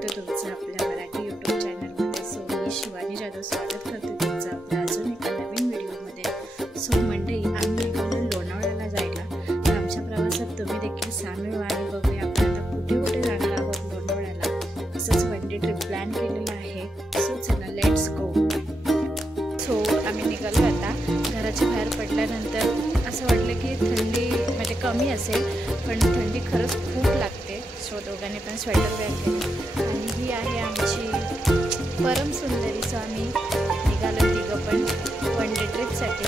स्वागत आहे तुमचं आपल्या मराठी यूट्यूब चॅनलमध्ये। सो मी शिवानी जाधव स्वागत करते तुमचं आपल्या अजून एका नवीन व्हिडिओमध्ये। सो मंडळी, आम्ही निघालो लोणावळ्याला जायला। तर आमच्या प्रवासात तुम्ही देखील सामील व्हा आणि बघूया आपण आता कुठे कुठे जाणार आहोत लोणावळ्याला। असंच वन डे ट्रिप प्लॅन केलेला आहे। सो चला लेट्स गो। सो आम्ही निघालो। आता घराच्या बाहेर पडल्यानंतर असं वाटलं की थंडी म्हणजे कमी असेल, पण थंडी खरंच खूप लागते। सो दोघांनी पण स्वेटर वेअर केले आणि ही आहे आमची परम सुंदरी। सो आम्ही निघालो तिघं पण वन डे ट्रिपसाठी।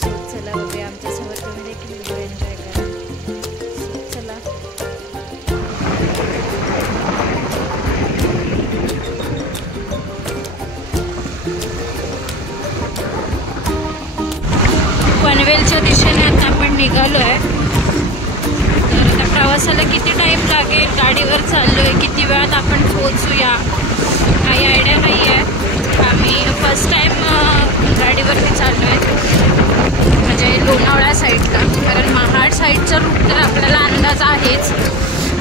सो चला बघूया, आमच्यासोबत तुम्ही देखील व्हिडिओ एन्जॉय करा। सो चला। पनवेलच्या दिशेने आता आपण निघालो आहे। प्रवासाला किती टाइम लागेल, गाडीवर चाललोय, किती वेळात आपण पोहोचूया काही आयडिया नाही आहे। आम्ही फर्स्ट टाइम गाडीवरती चाललोय, म्हणजे लोणावळा साईडला। कारण महाड साईडचा रूट तर आपल्याला अंदाज आहेच।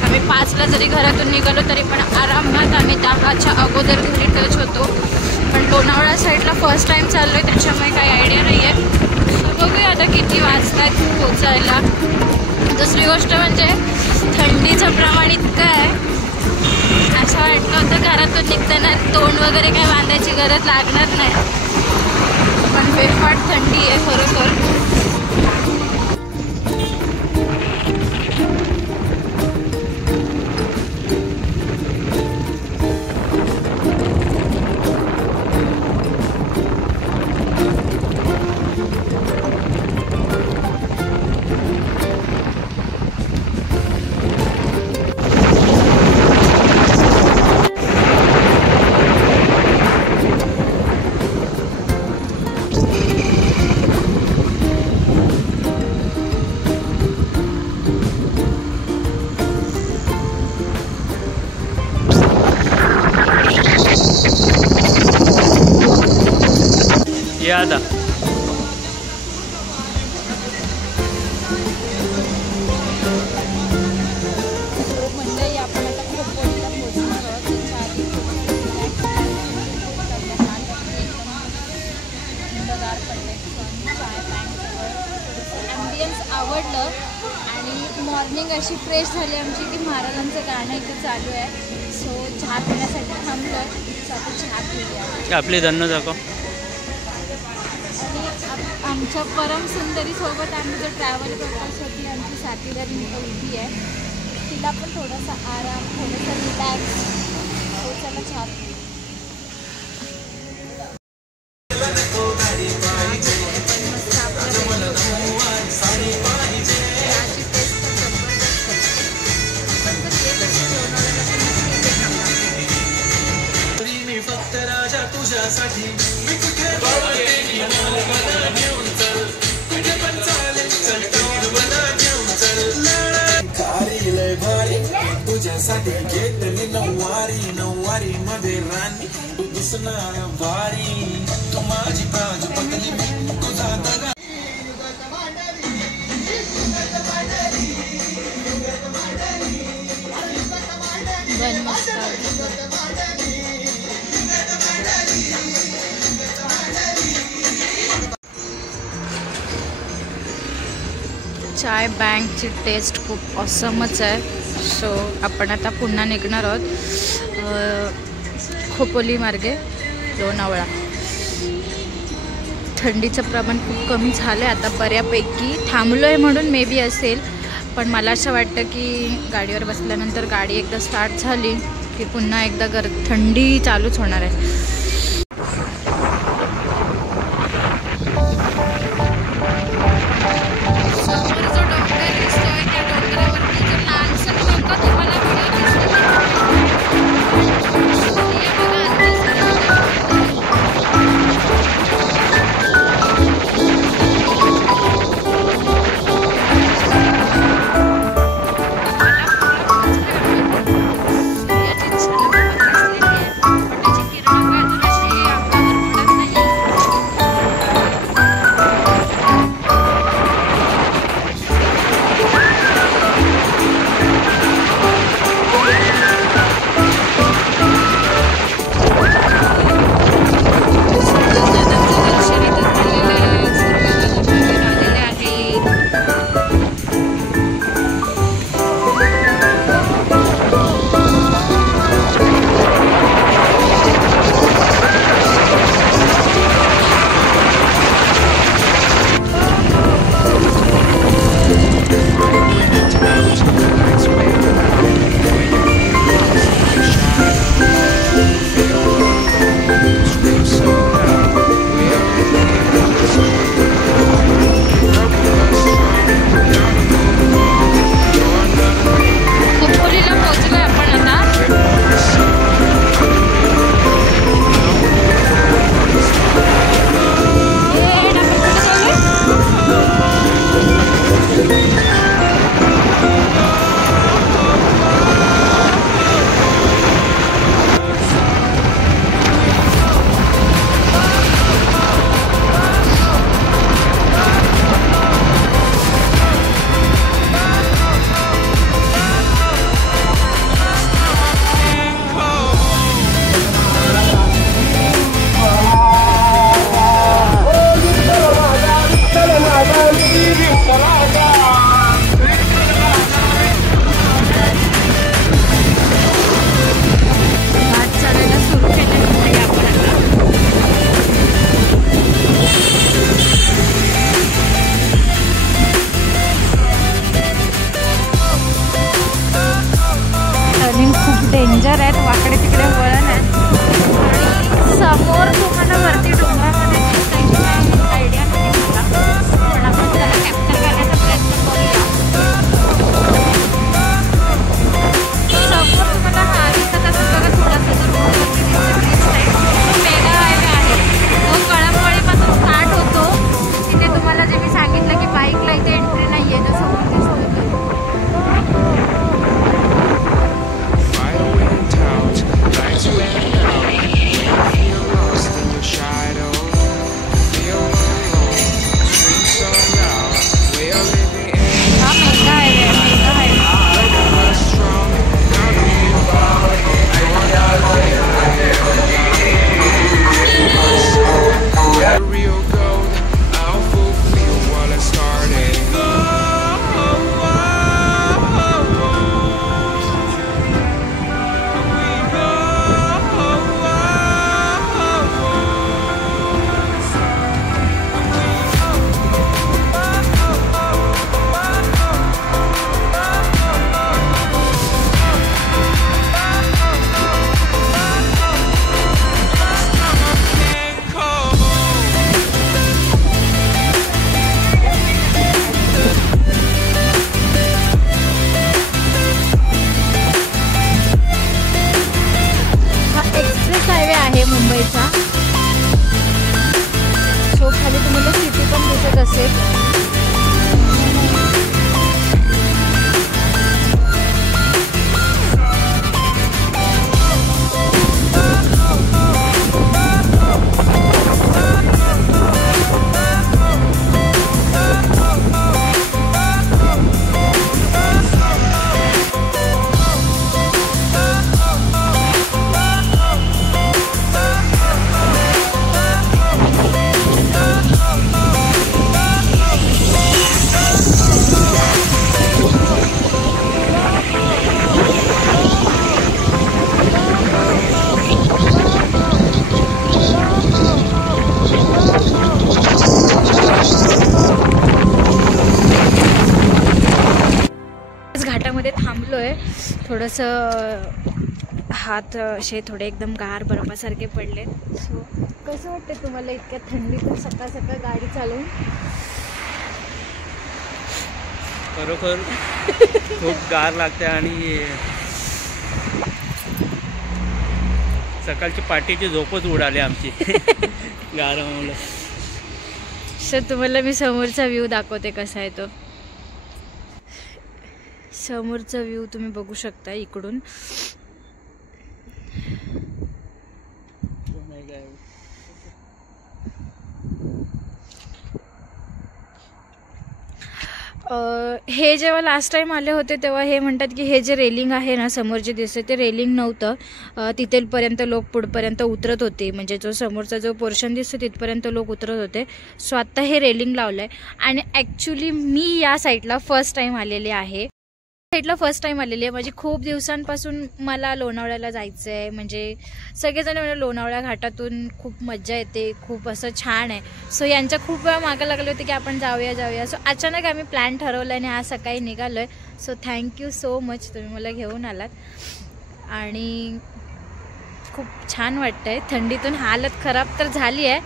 आम्ही 5ला जरी घरातून निघालो तरी पण आरामात आम्ही 10च्या अगोदर घरी टच होतो। पण लोणावळा साईडला फर्स्ट टाइम चाललोय, त्याच्यामुळे काही आयडिया नाही आहे। बघूया आता किती वाजतात पोचायला। दुसरी गोष्ट म्हणजे थंडीचं प्रमाण इतकं आहे, असं वाटलं होतं घरातून निघताना तोंड वगैरे काही बांधायची गरज लागणार नाही, पण बेफाट थंडी आहे खरोखर। आता मंडळी, आपण आता खोपोलीला पोहोचणार आहोत। त्याच्या आधी थंडगार पडले, चाय ॲम्बियन्स आवडलं आणि मॉर्निंग अशी फ्रेश झाली आमची की महाराजांचं गाणं इथे चालू आहे। सो चहा पिण्यासाठी थांबलो, सो आता चहा पिऊया। आपली धन्य दाखव। आमच्या परम सुंदरी सोबत आम्ही जो ट्रॅव्हल करतो ती आमची साथीदारी उभी आहे। तिला पण थोडासा आराम, थोडासा रिलॅक्स। हो चला चहा पिऊ। तुझ्यासाठी घेतली नऊवारी मध्ये राणी, तू दिसणार भारी, तू माझी बाजू पकली मी तुझा दगा। चाय बँकची टेस्ट खूप ऑसमच आहे। सो आपण आता पुन्हा निघणार आहोत खोपोली मार्गे लोणावळा। थंडीचं प्रमाण खूप कमी झालं आहे आता बऱ्यापैकी। थांबलो आहे म्हणून मे बी असेल, पण मला असं वाटतं की गाडीवर बसल्यानंतर गाडी एकदा स्टार्ट झाली की पुन्हा एकदा थंडी चालूच होणार आहे। किरण मुंबईचा. सो खाली तुम्हाला सिटी पण दिसत असेल. घाटामध्ये थांबलोय. थोडंसं हात असे थोडे एकदम गार बर्फासारखे पडले. सो कसं वाटते तुम्हाला इतक्या थंडीतून सकाळ सकाळ गाडी चालवून? खरोखर खूप गार लागते आणि सकाळची पाठीची झोपच उडाली आमची गारामुळे. सर तुम्हाला मी समोरचा व्ह्यू दाखवते कसा आहे तो. समोरचा व्ह्यू तुम्ही बघू शकता इकडून. हे जेव्हा लास्ट टाइम आले होते तेव्हा हे म्हणतात की हे जे रेलिंग आहे ना समोर जे दिसते ते रेलिंग नव्हतं. तिथेपर्यंत लोक पुढपर्यंत उतरत होते. म्हणजे जो समोरचा जो पोर्शन दिसतो तिथपर्यंत लोक उतरत होते. सो आत्ता हे रेलिंग लावलं आहे. आणि ॲक्च्युली मी या साईडला फर्स्ट टाईम आलेले आहे. म्हणजे खूप दिवसांपासून मला लोणावळ्याला जायचं आहे. म्हणजे सगळेजण म्हणजे लोणावळ्या घाटातून खूप मज्जा येते, खूप असं छान आहे. सो यांच्या खूप वेळा मागं लागले होते की आपण जाऊया. सो अचानक आम्ही प्लॅन ठरवला आणि आज सकाळी निघालो आहे. सो थँक्यू सो मच, तुम्ही मला घेऊन आलात. आणि खूप छान वाटतं आहे. थंडीतून हालत खराब तर झाली आहे,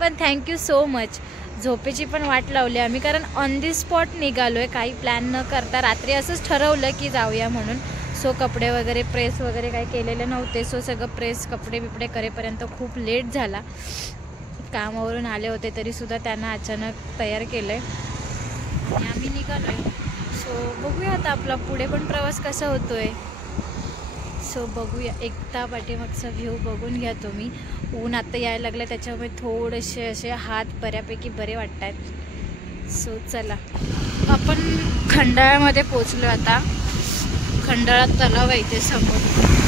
पण थँक्यू सो मच. झोपेची पण वाट लावली आम्ही, कारण ऑन दी स्पॉट निघालो आहे, काही प्लॅन न करता. रात्री असंच ठरवलं की जाऊया म्हणून. सो कपडे वगैरे प्रेस वगैरे काही केलेले नव्हते. सो सगळं प्रेस कपडे बिपडे करेपर्यंत खूप लेट झाला. कामावरून आले होते तरीसुद्धा त्यांना अचानक तयार केलं आहे आणि आम्ही निघालो आहे. सो बघूया आता आपला पुढे पण प्रवास कसा होतो आहे. सो बघूया. एकदा पाठीमागचा व्ह्यू बघून घ्या तुम्ही. ऊन आता यायला लागलं त्याच्यामुळे थोडेसे असे हात बऱ्यापैकी बरे वाटत आहेत. सो चला आपण खंडाळ्यामध्ये पोचलो आता. खंडाळा तलाव आहे इथे समोर.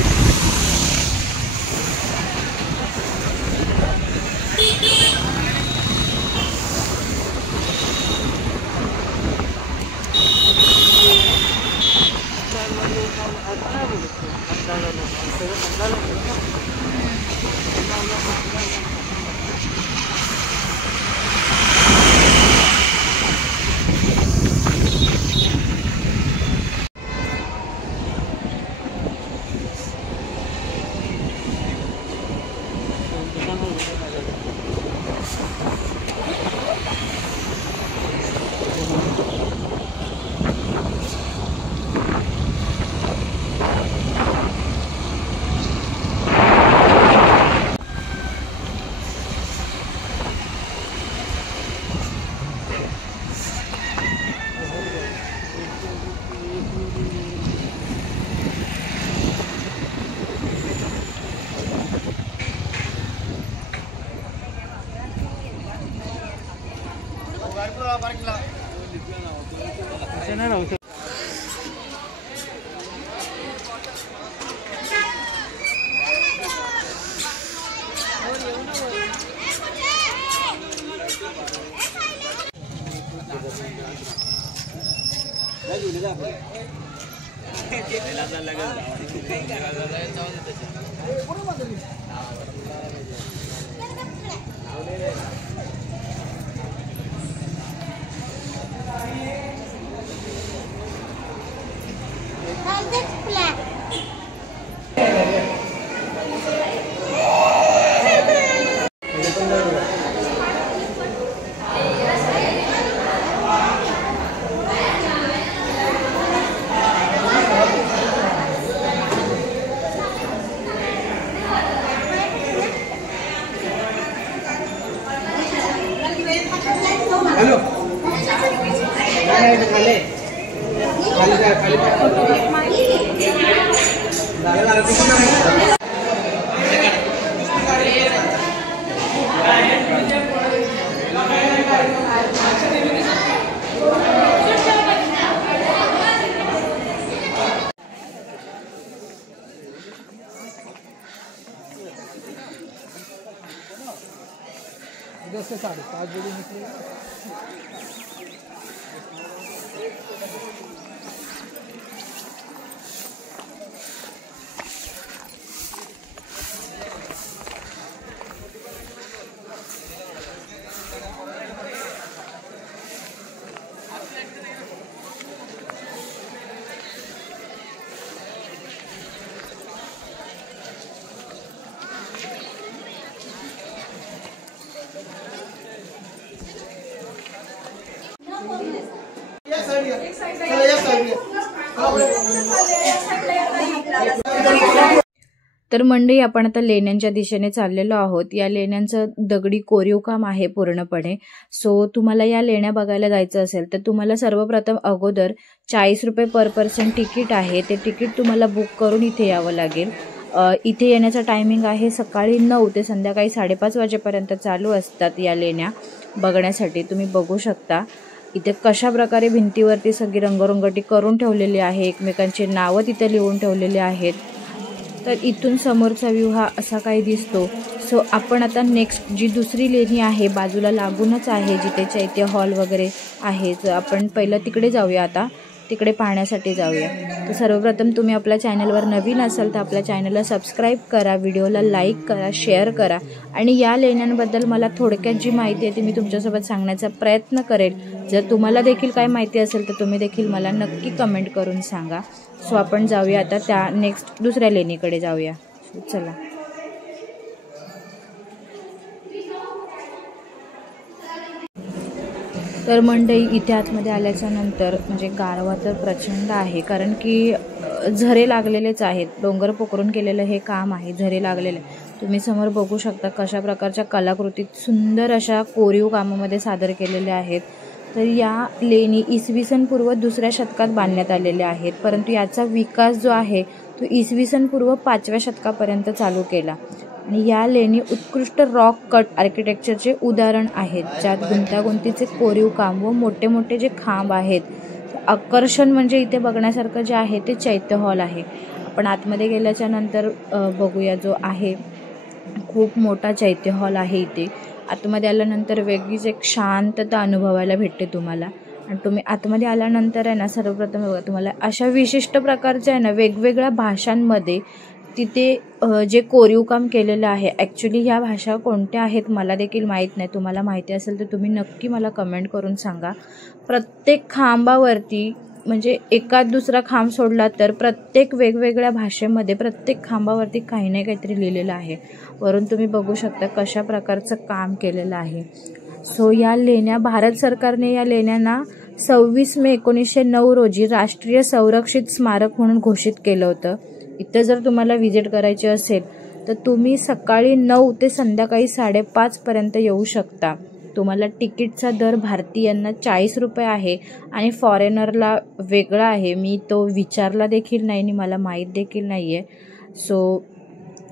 10 से 5:30 बजे निकले। तर मंडळी, आपण आता लेण्यांच्या दिशेने चाललेलो आहोत। या लेण्यांचं दगडी कोरीव काम आहे पूर्णपणे। सो तुम्हाला या लेण्या बघायला जायचं असेल तर तुम्हाला सर्वप्रथम अगोदर 40 रुपये पर पर्सन तिकीट आहे, ते तिकीट तुम्हाला बुक करून इथे यावं लागेल। इथे येण्याचा टायमिंग आहे सकाळी 9 ते संध्याकाळी 5:30 वाजेपर्यंत चालू असतात या लेण्या बघण्यासाठी। तुम्ही बघू शकता इथे कशा प्रकारे भिंतीवरती सगळी रंगरंगटी करून ठेवलेली आहे, एकमेकांची नावं तिथे लिहून ठेवलेली आहेत। तर इथून समोरचा व्ह्यू हा असा काही दिसतो। सो आपण आता नेक्स्ट जी दुसरी लेणी आहे बाजूला लागूनच आहे, जिथे चैत्य हॉल वगैरे आहे, तर आपण पहिलं तिकडे जाऊया, आता तिकडे पाहण्यासाठी जाऊया। तर सर्वप्रथम तुम्ही आपल्या चॅनलवर नवीन असाल तर आपल्या चॅनलला सबस्क्राईब करा, व्हिडिओला लाईक करा, शेअर करा आणि या लेण्यांबद्दल मला थोडक्यात जी माहिती आहे ती मी तुमच्यासोबत सांगण्याचा प्रयत्न करेल। जर तुम्हाला देखील काय माहिती असेल तर तुम्ही देखील मला नक्की कमेंट करून सांगा। सो आपण जाऊया आता त्या नेक्स्ट दुसऱ्या लेणीकडे जाऊया। चला। तर मंडळी, इथे आतमध्ये आल्याच्या नंतर म्हणजे गारवा तर प्रचंड आहे, कारण की झरे लागलेलेच आहेत, डोंगर पोखरून केलेलं हे काम आहे, झरे लागलेले। तुम्ही समोर बघू शकता कशा प्रकारच्या कलाकृतीत सुंदर अशा कोरीव कामामध्ये सादर केलेल्या आहेत। तर या लेणी इसवी सन पूर्व 2ऱ्या शतकात बांधण्यात आलेल्या आहेत, परंतु याचा विकास जो आहे तो इसवी सन पूर्व 5व्या शतकापर्यंत चालू केला। आणि या लेणी उत्कृष्ट रॉक कट आर्किटेक्चरचे उदाहरण आहेत, ज्यात गुंतागुंतीचे कोरीव काम व मोठे मोठे जे खांब आहेत। आकर्षण म्हणजे इथे बघण्यासारखं जे आहे ते चैत्य हॉल आहे। आपण आतमध्ये गेल्याच्या नंतर बघूया, जो आहे खूप मोठा चैत्य हॉल आहे। इथे आतमध्ये आल्यानंतर वेगळीच एक शांतता अनुभवायला भेटते तुम्हाला। आणि तुम्ही आतमध्ये आल्यानंतर आहे ना, सर्वप्रथम बघा तुम्हाला अशा विशिष्ट प्रकारच्या आहे ना वेगवेगळ्या भाषांमध्ये तिथे जे कोरीव काम केलेलं आहे। ॲक्च्युली ह्या भाषा कोणत्या आहेत मला देखील माहीत नाही, तुम्हाला माहिती असेल तर तुम्ही नक्की मला कमेंट करून सांगा। प्रत्येक खांबावरती म्हणजे एकात दुसरा खांब सोडला तर प्रत्येक वेगवेगळ्या भाषेमध्ये प्रत्येक खांबावरती काही ना काहीतरी लिहिलेलं आहे। वरून तुम्ही बघू शकता कशा प्रकारचं काम केलेलं आहे। सो या लेण्या भारत सरकारने या लेण्यांना 26 मे 1909 रोजी राष्ट्रीय संरक्षित स्मारक म्हणून घोषित केलं होतं। इथं जर तुम्हाला व्हिजिट करायची असेल तर तुम्ही सकाळी 9 ते संध्याकाळी 5:30 पर्यंत येऊ शकता। तुम्हाला तिकीटचा दर भारतीयांना 40 रुपये आहे आणि फॉरेनरला वेगळा आहे। मी तो विचारला देखील नाही आणि मला माहीत देखील नाही आहे। सो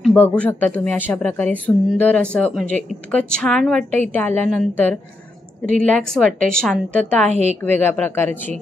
बघू शकता तुम्ही अशा प्रकारे सुंदर असं म्हणजे इतकं छान वाटतं इथे आल्यानंतर, रिलॅक्स वाटतं, शांतता आहे एक वेगळ्या प्रकारची।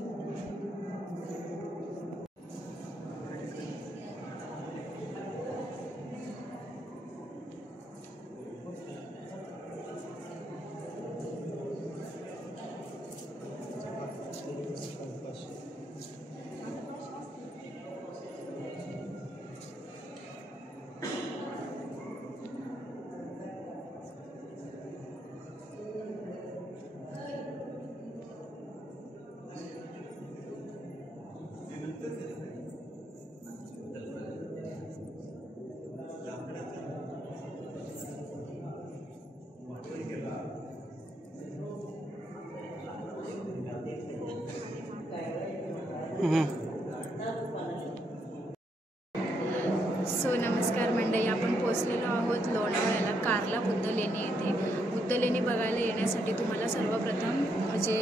सो नमस्कार मंडळी, आपण पोहोचलेलो आहोत लोणावळ्याला कार्ला बुद्ध लेणी येथे। बुद्ध लेणी बघायला येण्यासाठी तुम्हाला सर्वप्रथम जे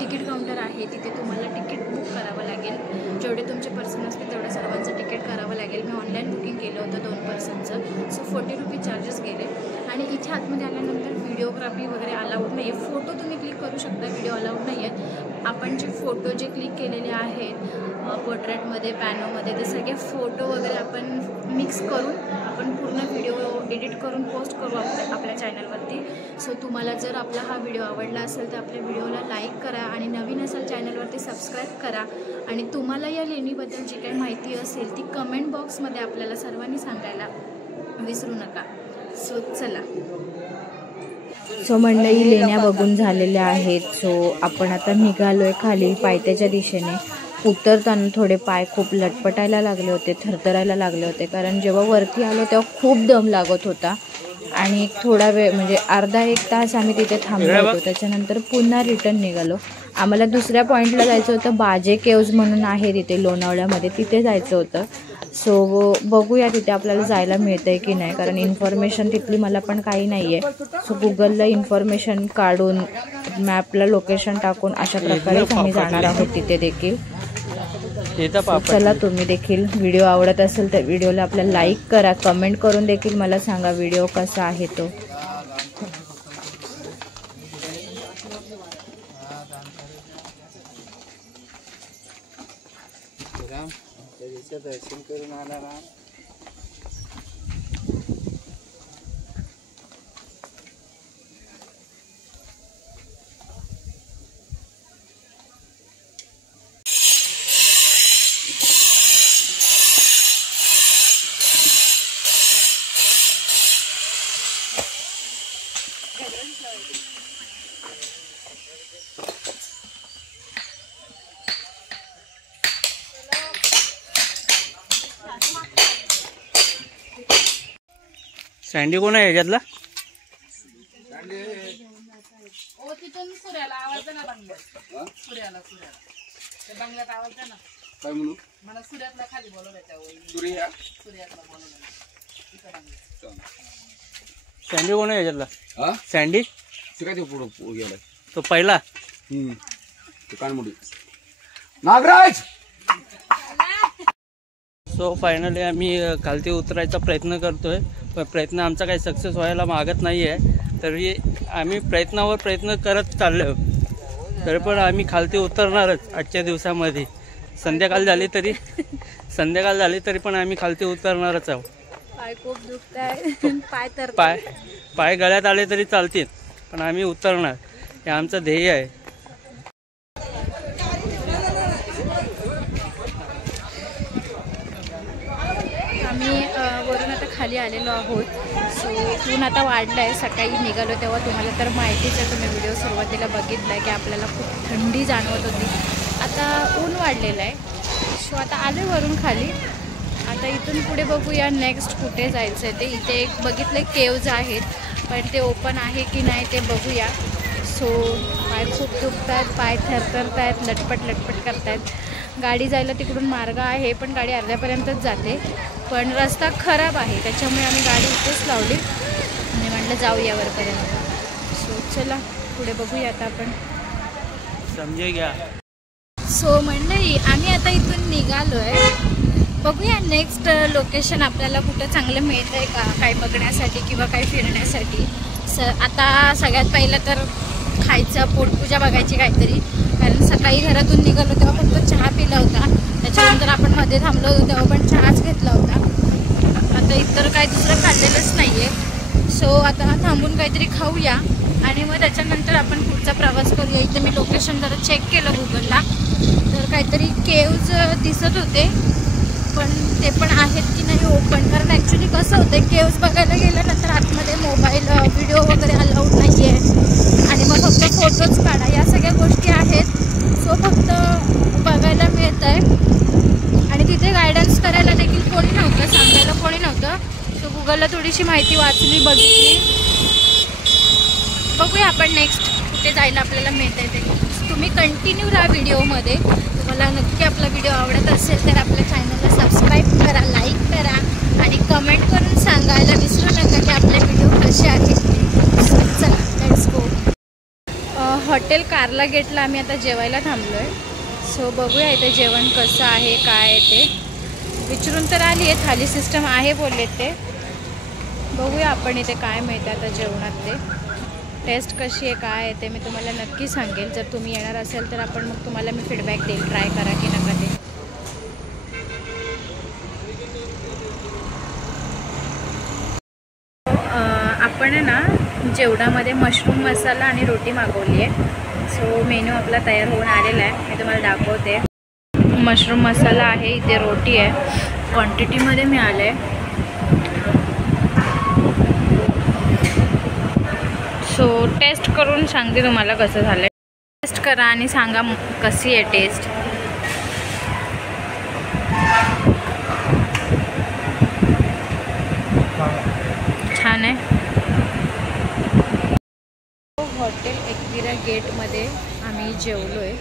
तिकीट काउंटर आहे तिथे तुम्हाला तिकीट बुक करावं लागेल। जेवढे तुमचे पर्सन असतील तेवढ्या सर्वांचं तिकीट करावं लागेल। मी ऑनलाईन बुकिंग केलं होतं 2 पर्सनचं। सो 40 रुपीज चार्जेस गेले। आणि इथे आतमध्ये आल्यानंतर व्हिडिओग्राफी वगैरे अलाउड नाही आहे, फोटो तुम्ही क्लिक करू शकता, व्हिडिओ अलाउड नाही आहे। आपण जे फोटो जे क्लिक केलेले आहेत पोर्ट्रेटमध्ये, पॅनोमध्ये, ते सगळे फोटो वगैरे आपण मिक्स करून आपण पूर्ण व्हिडिओ एडिट करून पोस्ट करू आपल्या चॅनलवरती. सो तुम्हाला जर आपला हा व्हिडिओ आवडला असेल तर आपल्या व्हिडिओला लाईक करा आणि नवीन असेल चॅनलवरती सबस्क्राईब करा. आणि तुम्हाला या लेणीबद्दल जी काही माहिती असेल ती कमेंट बॉक्समध्ये आपल्याला सर्वांनी सांगायला विसरू नका. सो चला. सो मंडळी लेण्या बघून झालेल्या आहेत. सो आपण आता निघालो आहे खाली पायथ्याच्या दिशेने. उतरताना थोडे पाय खूप लटपटायला लागले होते, थरथरायला लागले होते, कारण जेव्हा वरती आलो तेव्हा खूप दम लागत होता. आणि थोडा वेळ म्हणजे अर्धा एक तास आम्ही तिथे थांबलो होतो. त्याच्यानंतर पुन्हा रिटर्न निघालो. आम्हाला दुसऱ्या पॉईंटला जायचं होतं. बाजे केव्ज म्हणून आहे तिथे लोणावळ्यामध्ये, तिथे जायचं होतं. सो बघूया तिथे आपल्याला जायला मिळतं आहे की नाही, कारण इन्फॉर्मेशन तिथली मला पण काही नाही आहे. सो गुगलला इन्फॉर्मेशन काढून मॅपला लोकेशन टाकून अशा प्रकारेच आम्ही जाणार आहोत तिथे देखील. चला, तुम्ही देखील व्हिडिओ आवडत असेल तर व्हिडिओला आपल्याला लाईक करा, कमेंट करून देखील मला सांगा व्हिडिओ कसा आहे तो. दर्शन करून आला ना. सँडी कोण आहे याच्यातला? काय म्हणू सूर्या सँडी कोण आहे याच्यातला? हा सँडी ते काय ते पुढं गेलाय तो पहिला. ते कानमुडी नागराज. सो फायनली आम्ही खालती उतरायचा प्रयत्न करतोय, पण प्रयत्न आमचा काही सक्सेस व्हायला मागत नाही आहे. तरी आम्ही प्रयत्नावर प्रयत्न करत चाललो, तरी पण आम्ही खालती उतरणारच आजच्या दिवसामध्ये. संध्याकाळ झाली तरी पण आम्ही खालती उतरणारच आहोत. पाय खूप दुखत आहे. पाय गळ्यात आले तरी चालतील, पण आम्ही उतरणार, हे आमचं ध्येय आहे. आम्ही वरून आता खाली आलेलो आहोत. सो ऊन आता वाढलं आहे. सकाळी निघालो तेव्हा तुम्हाला तर माहितीच आहे, तुम्ही व्हिडिओ सुरुवातीला बघितला आहे की आपल्याला खूप थंडी जाणवत होती. आता ऊन वाढलेलं आहे. सो आता आलो वरून खाली. आता इथून पुढे बघूया नेक्स्ट कुठे जायचं आहे ते. इथे एक बघितलं केव्ज आहेत, पण ते ओपन आहे की नाही ते बघूया. सो पाय खूप दुखत आहेत, पाय थरथरत आहेत, लटपट करत आहेत. गाडी जायला तिकडून मार्ग आहे, पण गाडी अर्ध्यापर्यंतच जाते. पण रस्ता खराब आहे, त्याच्यामुळे आम्ही गाडी इथेच लावली आणि म्हटलं जाऊया वरपर्यंत. सो चला पुढे बघूया आता आपण. समजे घ्या. सो मंडळी, आम्ही आता इथून निघालो आहे. बघूया नेक्स्ट लोकेशन आपल्याला कुठं चांगलं मिळतं आहे का, काही बघण्यासाठी किंवा काही फिरण्यासाठी. आता सगळ्यात पहिलं तर खायचं, पोटपूजा बघायची काहीतरी, कारण सकाळी घरातून निघालो तेव्हा फक्त चहा पिला होता. त्याच्यानंतर आपण मध्ये थांबलो होतो तेव्हा पण चहाच घेतला होता. आता इतर काही दुसरं खाल्लेलंच नाही आहे. सो आता थांबून काहीतरी खाऊया आणि मग त्याच्यानंतर आपण पुढचा प्रवास करूया. इथे मी लोकेशन जरा चेक केलं गुगलला, तर काहीतरी केव्ज दिसत होते, पण ते पण आहेत की नाही ओपन. कारण ॲक्च्युली कसं होतं, केव्ज बघायला गेल्यानंतर आतमध्ये मोबाईल व्हिडिओ वगैरे अलाउड नाही आहे आणि मग फक्त फोटोज काढा, या सगळ्या गोष्टी आहेत. सो फक्त बघायला मिळत आहे आणि तिथे गायडन्स करायला देखील कोणी नव्हतं, सांगायला कोणी नव्हतं. सो गुगलला थोडीशी माहिती वाचली, बघितली. बघूया आपण नेक्स्ट कुठे जायला आपल्याला मिळत आहे ते. तुम्ही कंटिन्यू राहा व्हिडिओमध्ये. तुम्हाला नक्की आपला व्हिडिओ आवडत असेल तर आपल्या चॅनलला सबस्क्राईब करा, लाईक करा आणि कमेंट करून सांगायला विसरू नका की आपले व्हिडिओ कसे आहेत. चला लेट्स गो. हॉटेल कार्ला गेटला आम्ही आता जेवायला थांबलो आहे. सो बघूया इथे जेवण कसं आहे, काय आहे ते. विचारून तर आली आहे, थाली सिस्टम आहे बोलले ते. बघूया आपण इथे काय मिळतं आता जेवणात ते. टेस्ट कशी आहे, काय आहे ते मी तुम्हाला नक्की सांगेल. जर तुम्ही येणार असेल तर आपण मग तुम्हाला मी फीडबॅक देईल, ट्राय करा की नका ते. आपण आहे ना जेवणामध्ये मशरूम मसाला आणि रोटी मागवली आहे. सो मेनू आपला तयार होऊन आलेला आहे, मी तुम्हाला दाखवते. मशरूम मसाला आहे, इथे रोटी आहे, क्वांटिटीमध्ये मिळालं आहे. सो टेस्ट करून सांगते तुम्हाला कसं झालं आहे. टेस्ट करा आणि सांगा कशी आहे टेस्ट. छान आहे. हॉटेल एकविरा गेटमध्ये आम्ही जेवलो आहे.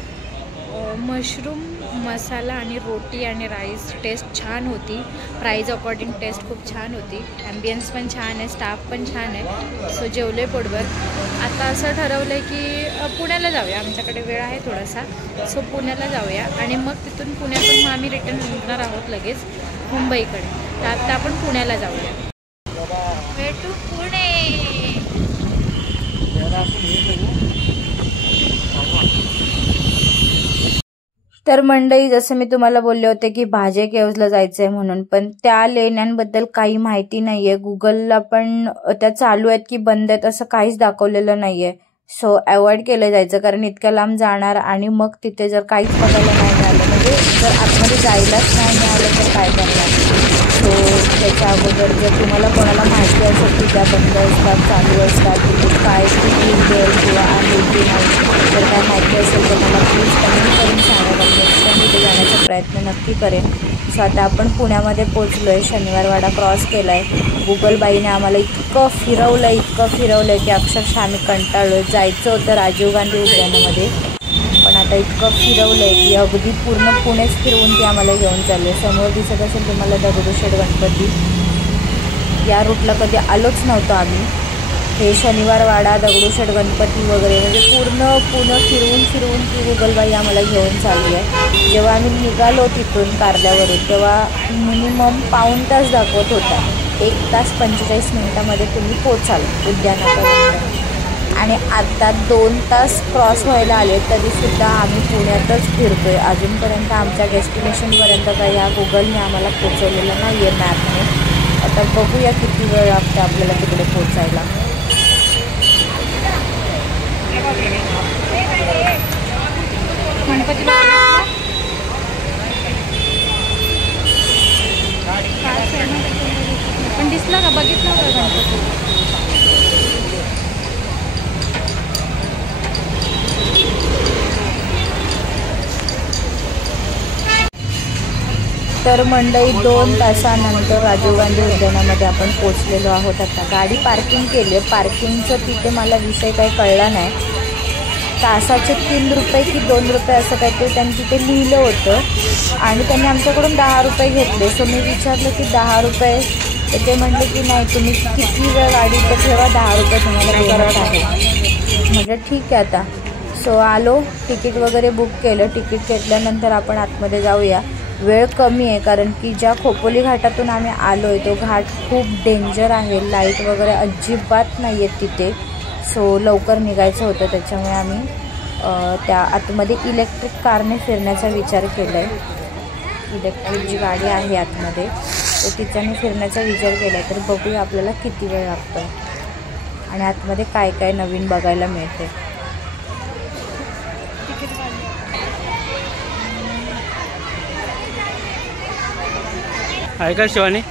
मशरूम मसाला आणि रोटी आणि राईस टेस्ट छान होती. प्राईज अकॉर्डिंग टेस्ट खूप छान होती. ॲम्बियन्स पण छान आहे, स्टाफ पण छान आहे. सो जेवले पोटभर. आता असं ठरवलं आहे की पुण्याला जाऊया, आमच्याकडे वेळ आहे थोडासा. सो पुण्याला जाऊया आणि मग तिथून पुण्यातून मग आम्ही रिटर्न निघणार आहोत लगेच मुंबईकडे. तर आता आपण पुण्याला जाऊया. भेटू पुणे. तर मंडळी, जसं मी तुम्हाला बोलले होते की भाजे केवजला जायचं आहे म्हणून, पण त्या लेण्यांबद्दल काही माहिती नाही आहे. गुगलला पण त्या चालू आहेत की बंद आहेत असं काहीच दाखवलेलं नाही आहे. सो अवॉइड केलं जायचं, कारण इतक्या लांब जाणार आणि मग तिथे जर काहीच बघायला नाही मिळालं, म्हणजे जर आतमध्ये जायलाच नाही मिळालं तर काय करणार. सो त्याच्या अगोदर जर तुम्हाला कोणाला माहिती असेल की त्या बंद असतात, चालू असतात, तिथे काय मिळेल किंवा आहे की नाही, जर काय माहिती असेल तर मला प्लीज कमेंट करून सांगा. नेक्स्ट टाइम तिथे जाण्याचा प्रयत्न नक्की करेन. सो आता आपण पुण्यामध्ये पोचलो आहे. शनिवारवाडा क्रॉस केला आहे. गुगल बाईने आम्हाला इतकं फिरवलं आहे की अक्षरशः आम्ही कंटाळलो आहे. जायचं होतं राजीव गांधी उद्यानामध्ये, पण आता इतकं फिरवलं आहे की अगदी पूर्ण पुणेच फिरवून ती आम्हाला घेऊन चालले. समोर दिसत असेल तुम्हाला दगडूशेठ गणपती. या रूटला कधी आलोच नव्हतो आम्ही. हे शनिवारवाडा, दगडूशेठ गणपती वगैरे म्हणजे पूर्ण फिरवून ती गुगलबाई आम्हाला घेऊन चालली आहे. जेव्हा आम्ही निघालो तिथून कारल्यावरून तेव्हा मिनिमम पाऊण तास दाखवत होता. 1 तास 45 मिनिटामध्ये तुम्ही पोचाल उद्यानापर्यंत. आणि आता 2 तास क्रॉस व्हायला आले तरीसुद्धा आम्ही पुण्यातच फिरतो आहे. अजूनपर्यंत आमच्या डेस्टिनेशनपर्यंत काही या गुगलने आम्हाला पोचवलेलं नाही आहे मॅपने. आता बघूया किती वेळ लागते आपल्याला तिकडे पोचायला. गणपती पण दिसला का, बघितला का गणपती? तर मंडळी 2 तासानंतर राजीव गांधी उद्यानामध्ये आपण पोचलेलो आहोत. आता गाडी पार्किंग केली आहे. पार्किंगचं तिथे मला विषय काही कळला नाही. तासाचे 3 रुपये की 2 रुपये असं काहीतरी त्यांनी तिथे लिहिलं होतं आणि त्यांनी आमच्याकडून 10 रुपये घेतले. सो मी विचारलं की 10 रुपये, तर ते म्हटले की नाही, तुम्ही किती वेळ गाडी तर ठेवा, 10 रुपये तुम्हाला देणार आहे. म्हटलं ठीक आहे. आता सो आलो, तिकीट वगैरे बुक केलं. तिकीट घेतल्यानंतर आपण आतमध्ये जाऊया. वेळ कमी आहे कारण की ज्या खोपोली घाटातून आम्ही आलो आहे तो घाट खूप डेंजर आहे. लाईट वगैरे अजिबात नाही आहेत तिथे. सो लवकर निघायचं होतं, त्याच्यामुळे आम्ही त्या आतमध्ये इलेक्ट्रिक कारने फिरण्याचा विचार केला आहे. इलेक्ट्रिक जी गाडी आहे आतमध्ये तो तिच्याने फिरण्याचा विचार केला आहे. तर बघूया आपल्याला किती वेळ लागतो आणि आतमध्ये काय काय नवीन बघायला मिळते. आहे का शिवानी?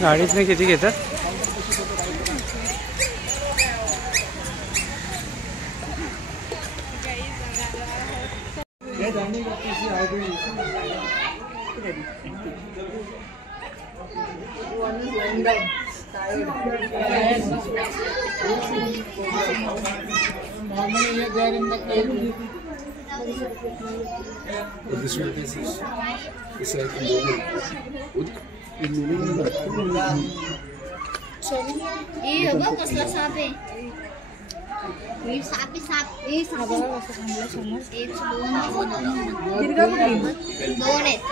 गाडीतने किती घेतात? कसला साप आहे.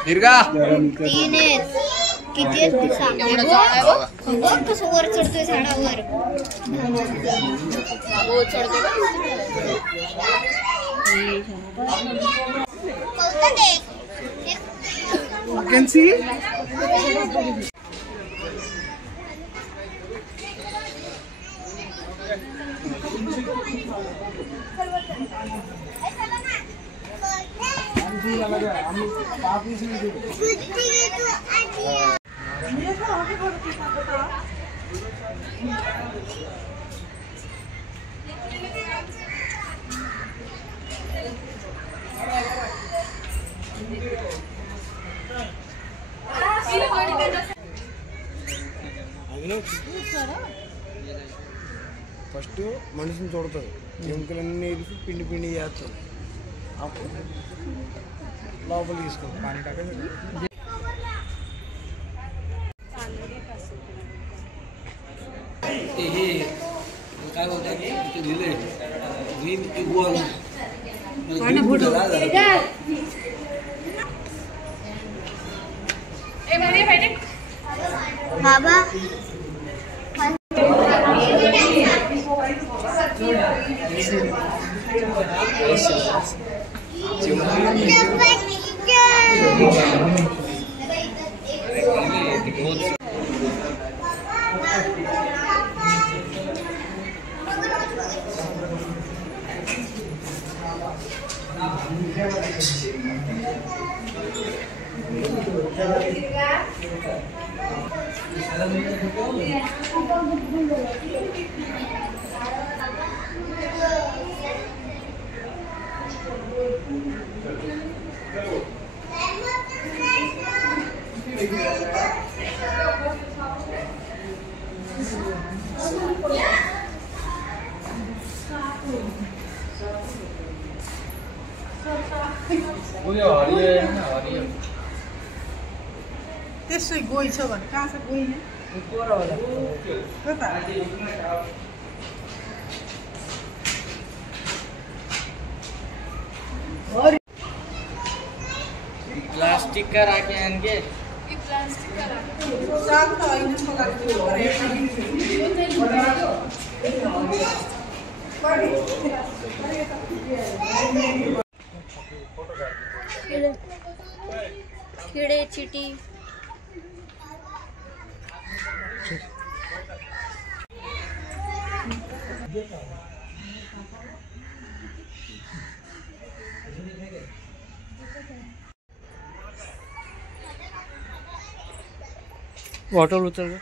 दीर्घा तीन आहेत. किती आहेत कसं वर चढतोय झाडावर. ఫస్ట్ మనిషిని చూడతారు ఎముకలన్నీ ఎరిపి పిండి పిండి చేస్తారు అప్పుడు లోపల తీసుకోండి పానీ కాక हे काय होतं की ते दिले ग्रीन इग्वान बाबा त्यसै गई छ भने कहाँ छ गई नै प्लास्टिक का राखे आणगे खिडे चिटी वाटर उतर गया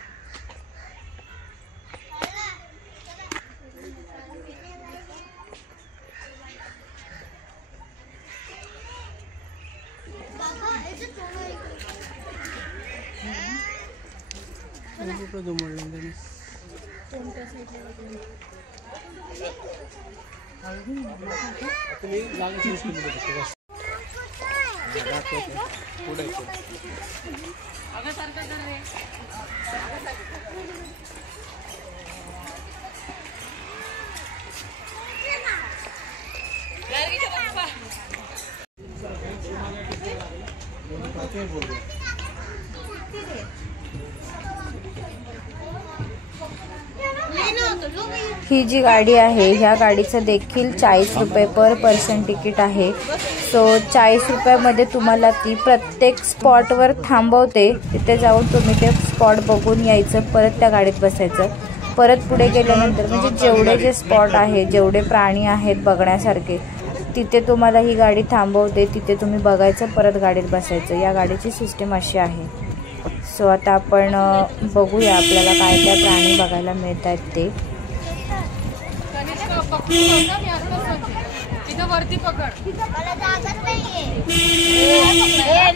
ही जी गाडी आहे ह्या गाडीचं देखील 40 रुपये पर पर्सन तिकीट आहे. सो 40 रुपयामध्ये तुम्हाला ती प्रत्येक स्पॉटवर थांबवते. तिथे जाऊन तुम्ही ते स्पॉट बघून यायचं, परत त्या गाडीत बसायचं. परत पुढे गेल्यानंतर म्हणजे जेवढे जे स्पॉट आहे, जेवढे प्राणी आहेत बघण्यासारखे, तिथे तुम्हाला ही गाडी थांबवते. तिथे तुम्ही बघायचं, परत गाडीत बसायचं. या गाडीची सिस्टीम अशी आहे. सो आता आपण बघूया आपल्याला काय काय प्राणी बघायला मिळत आहेत ते. वरती पकड मला जागत नाहीये.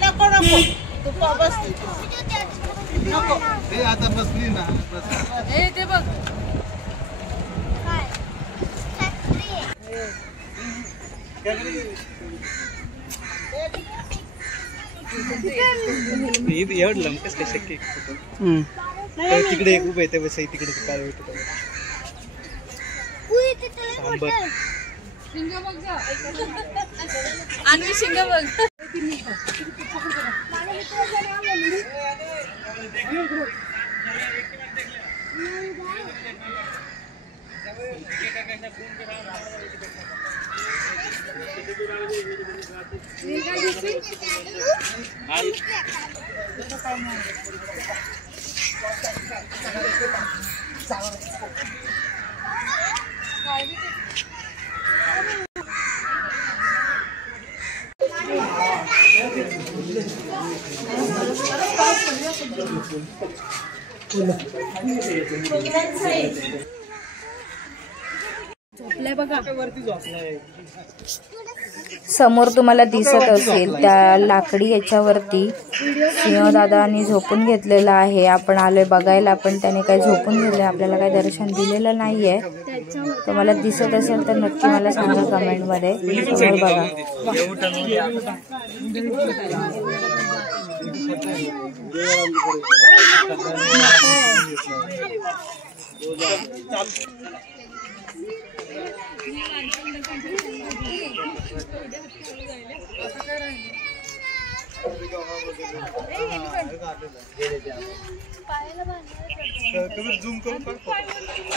नको नको तू बस नको ते आता बसली ना ए ते बघ काय फॅक्टरी एवढं लंकस काय शक्य तिकडे एक उभं आहे ते बस तिकडे काय होतं अन्वी शिंग बघ. झोपलाय बघा. समोर तुम्हाला दिसत असेल त्या लाकडी याच्यावरती सिंहदादानी झोपून घेतलेला आहे. आपण आलोय बघायला, पण त्याने काही झोपून घेतलंय, आपल्याला काही दर्शन दिलेलं नाहीये. तुम्हाला दिसत असेल तर नक्की मला सांगा कमेंट मध्ये. समोर बघा.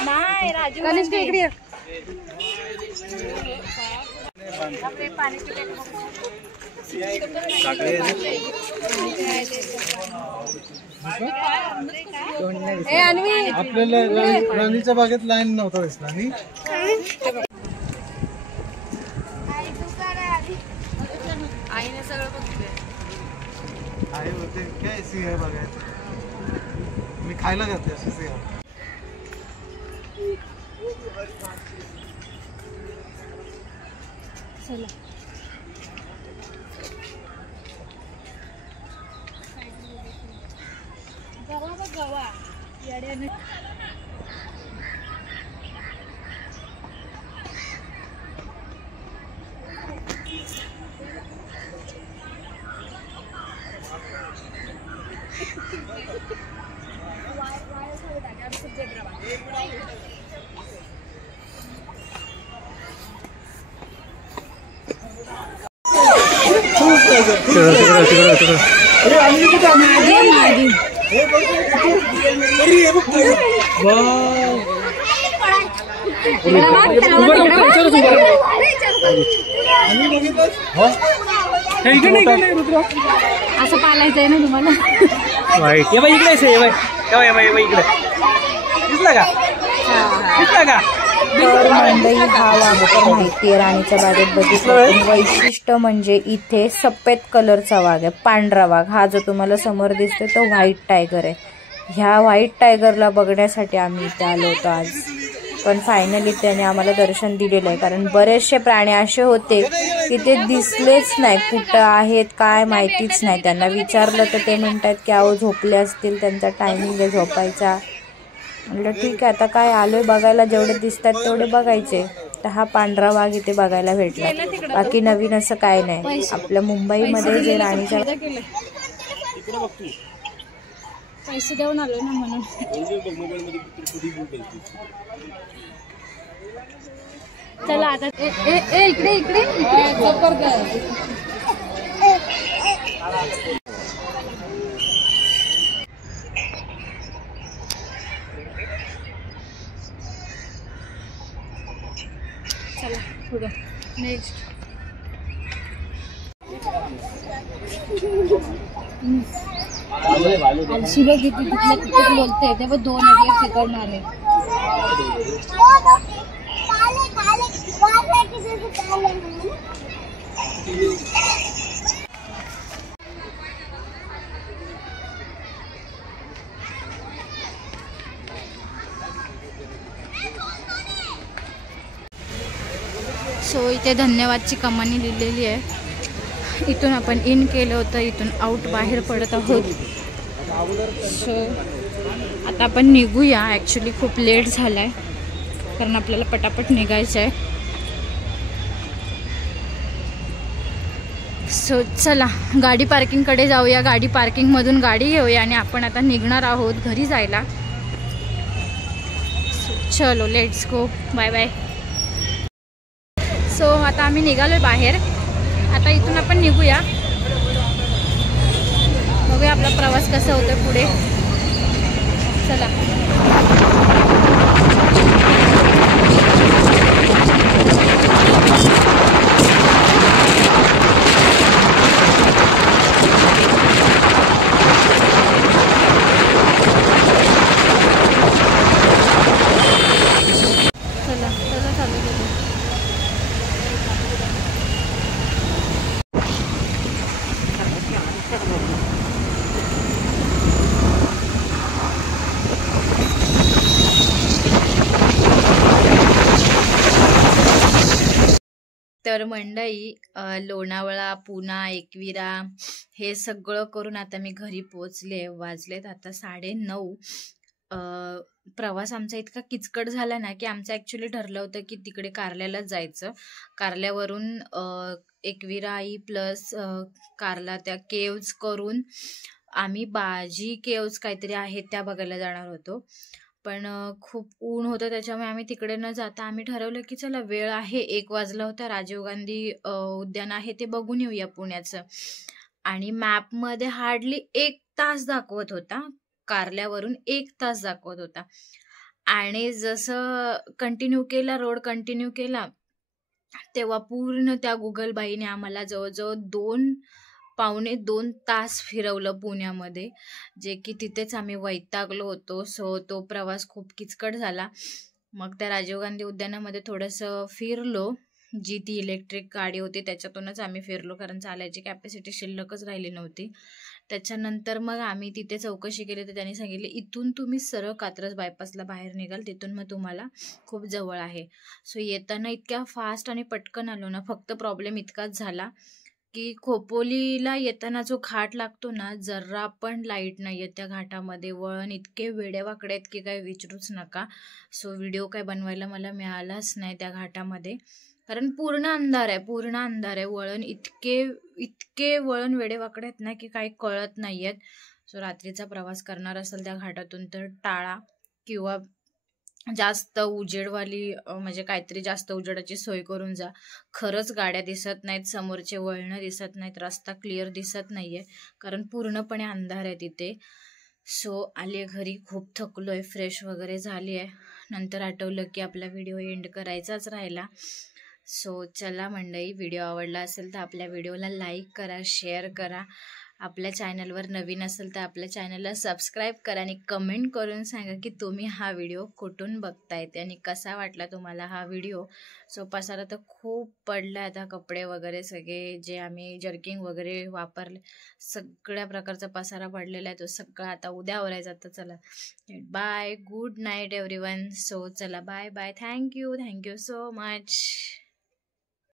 नाही राजू गणेश इकडे ये. आपल्याला राणीच्या बागेत लाईन नव्हता दिसला नाही. आईने सगळं बघितलंय. आई होते काय सिंह बघायचं. मी खायला घातले असे सिंह. चला गवा बघ गवा येड्याने. असं पालायचंय ना तुम्हाला. तर मंडई हा वाघ तर माहिती आहे राणीच्या बागेत बघितलं. वैशिष्ट्य म्हणजे इथे सफेद कलरचा वाघ आहे, पांढरा वाघ. हा जो तुम्हाला समोर दिसतोय तो व्हाईट टायगर आहे. ह्या व्हाईट टायगरला बघण्यासाठी आम्ही इथे आलो होतो आज, पण फायनली त्याने आम्हाला दर्शन दिलेलं आहे. कारण बरेचसे प्राणी असे होते की ते दिसलेच नाही, कुठं आहेत काय माहितीच नाही. त्यांना विचारलं तर ते म्हणतात की अहो झोपले असतील, त्यांचा टायमिंग आहे झोपायचा. म्हटलं ठीक आहे, आता काय आलोय बघायला, जेवढे दिसतात तेवढे बघायचे. तर हा पांढरा वाघ इथे बघायला भेटला. बाकी नवीन असं काय नाही. आपल्या मुंबईमध्ये जे राणीच्या पैसे देऊन आलोय ना म्हणून. चला आता इकडे इकडे चला पुढं नेक्स्ट. शिलो किती तिथल्या तिथे बोलते तेव्हा 2 एरिया तिकडनं आले. सो इथे धन्यवादची कमानी लिहिलेली आहे. इथून आपण इन केलं होतं, इथून आउट बाहेर पडत आहोत. सो आता आपण निघूया. ॲक्च्युली खूप लेट झाला आहे कारण आपल्याला पटापट निघायचं आहे. सो चला गाडी पार्किंगकडे जाऊया. गाडी पार्किंगमधून गाडी घेऊया आणि आपण आता निघणार आहोत घरी जायला. चलो let's go. Bye bye. So आता आम्ही निघालोय बाहेर. आता इथून आपण निघूया, बघूया आपला प्रवास कसा होतोय पुढे. चला. तर मंडई लोणावळा, पुणा, एकविरा हे सगळं करून आता मी घरी पोचले. वाजलेत आता 9:30. प्रवास आमचा इतका किचकट झाला ना की आमचं ॲक्च्युली ठरलं होतं की तिकडे कारल्यालाच जायचं. कारल्यावरून एकविराई प्लस कारला त्या केव्ज करून आम्ही बाजी केव्ज काहीतरी आहेत त्या बघायला जाणार होतो. पण खूप ऊन होतं त्याच्यामुळे आम्ही तिकडे न जाता आम्ही ठरवलं की चला वेळ आहे, 1 वाजला होता, राजीव गांधी उद्यान आहे ते बघून येऊया पुण्याचं. आणि मॅपमध्ये हार्डली 1 तास दाखवत होता, कारल्यावरून 1 तास दाखवत होता. आणि जसं रोड कंटिन्यू केला तेव्हा पूर्ण त्या गुगल बाईने आम्हाला जवळजवळ 2.25-2 तास फिरवलं पुण्यामध्ये, जे की तिथेच आम्ही वैतागलो होतो. सो तो प्रवास खूप किचकट झाला. मग त्या राजीव गांधी उद्यानामध्ये थोडंसं फिरलो, जी ती इलेक्ट्रिक गाडी होती त्याच्यातूनच आम्ही फिरलो, कारण चालायची कॅपॅसिटी शिल्लकच राहिली नव्हती. त्याच्यानंतर मग आम्ही तिथे चौकशी केली तर त्यांनी सांगितले इथून तुम्ही सरळ कात्रज बायपासला बाहेर निघाल, तिथून मग तुम्हाला खूप जवळ आहे. सो येताना इतक्या फास्ट आणि पटकन आलो ना, फक्त प्रॉब्लेम इतकाच झाला की खोपोलीला येताना जो घाट लागतो ना, जरा पण लाईट नाही आहे त्या घाटामध्ये. वळण इतके वेडेवाकडे आहेत की काय विचारूच नका. सो व्हिडिओ काय बनवायला मला मिळालाच नाही त्या घाटामध्ये, कारण पूर्ण अंधार आहे. वळण इतके वळण वेडेवाकडे आहेत ना की काही कळत नाही आहेत. सो रात्रीचा प्रवास करणार असेल त्या घाटातून तर टाळा, किंवा जास्त उजेडवाली म्हणजे काहीतरी जास्त उजेडाची सोय करून जा. खरंच गाड्या दिसत नाहीत, समोरचे वळणं दिसत नाहीत, रस्ता क्लिअर दिसत नाहीये, कारण पूर्णपणे अंधार आहे तिथे. सो आले घरी, खूप थकलोय, फ्रेश वगैरे झाली आहे. नंतर आठवलं की आपला व्हिडिओ एंड करायचाच राहिला. सो चला मंडळी, व्हिडिओ आवडला असेल तर आपल्या व्हिडिओला लाईक करा, शेअर करा. आपल्या चॅनलवर नवीन असेल तर आपल्या चॅनलला सबस्क्राईब करा आणि कमेंट करून सांगा की तुम्ही हा व्हिडिओ कुठून बघतायत आणि कसा वाटला तुम्हाला हा व्हिडिओ. सो पसारा तर खूप पडला आता, कपडे वगैरे सगळे जे आम्ही जर्किंग वगैरे वापरले सगळ्या प्रकारचा पसारा पडलेला आहे, तो सगळा आता उद्या आवरायचा. तर चला bye, good night everyone. So चला bye bye, thank you so much.